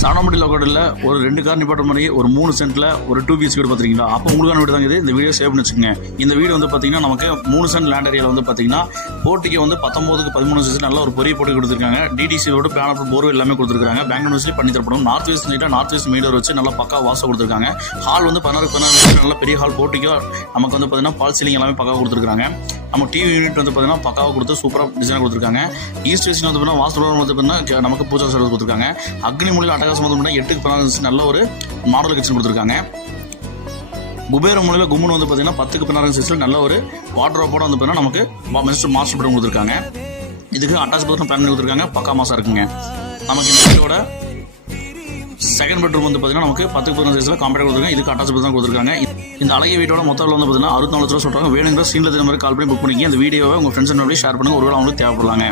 சாணம்பட்டி லொக்கேட்டில் ஒரு 2 கார் நிப்பாட்ட மாதிரி ஒரு 3 சென்ட்ல ஒரு 2 BHK வீடு பார்த்துருக்கீங்களா? அப்போ உங்களுக்கான வீடு தான் இது. இந்த வீடியோ சேவ் பண்ணி வச்சுக்கோங்க. இந்த வீடு வந்து பார்த்தீங்கன்னா நமக்கு 3 சென்ட் லேண்ட் ஏரியாவில் வந்து பார்த்தீங்கன்னா போர்ட்டிக்கு வந்து 19க்கு 13 சென்ட் நல்ல ஒரு பெரிய போட்டி கொடுத்துருக்காங்க. டிடிசியோட பேனல் போர் எல்லாமே கொடுத்துருக்காங்க. பேங்க் யூனிவர்சிட்டி பண்ணி தரப்படும். நார்த் வெஸ்ட் மீடர் வச்சு நல்லா பக்கா வாசல் கொடுத்துருக்காங்க. ஹால் வந்து 16 நல்ல பெரிய ஹால். போர்ட்டிக்கோ நமக்கு வந்து பார்த்தீங்கன்னா பால் சீலிங் எல்லாமே பக்கா கொடுத்துருக்காங்க. நம்ம டிவி யூனிட் வந்து பார்த்தீங்கன்னா பக்காவாக கொடுத்து சூப்பராக டிசைன் கொடுத்துருக்காங்க. ஈஸ்ட் வெஸ்ட் வந்து பார்த்தீங்கன்னா வாஸ்து வந்து பார்த்தீங்கன்னா நமக்கு பூஜா சர்வீஸ் கொடுத்துருக்காங்க. அக்னி மூலையில் அட்டகாசம் வந்து பார்த்தீங்கன்னா 8க்கு 16 நல்ல ஒரு மாடல் கிச்சன் கொடுத்துருக்காங்க. குபேர மூலையில் கும்முன்னு வந்து பார்த்தீங்கன்னா 10க்கு 16 சைஸில் நல்ல ஒரு வாட்டர் வந்து பார்த்தீங்கன்னா நமக்கு மாஸ்டர் பெட்ரூம் கொடுத்துருக்காங்க. இதுக்கு அட்டாச் பாத்ரூம் பிளான் கொடுத்துருக்காங்க. பக்கா மாசா இருக்குங்க. நமக்கு இந்த வீட்டோட செகண்ட் பெட்ரூம் வந்து பார்த்தீங்கன்னா நமக்கு 10க்கு 15 சைஸில் காம்பேக்ட் கொடுத்துருக்காங்க. இதுக்கு அட்டாச் தான் கொடுத்துருக்காங்க. இந்த அழகிய வீட்டோட மொத்த வந்து பார்த்தீங்கன்னா 64 லட்சம் ரூபா சொல்கிறாங்க. வேணுங்கிற சீனில் மாதிரி கால் பண்ணி புக் பண்ணிக்கி அந்த வீடியோவை உங்கள் ஃப்ரெண்ட்ஸ் ஷேர் பண்ணுங்க. ஒருவேளை அவங்களுக்கு தேவைப்படலாங்க.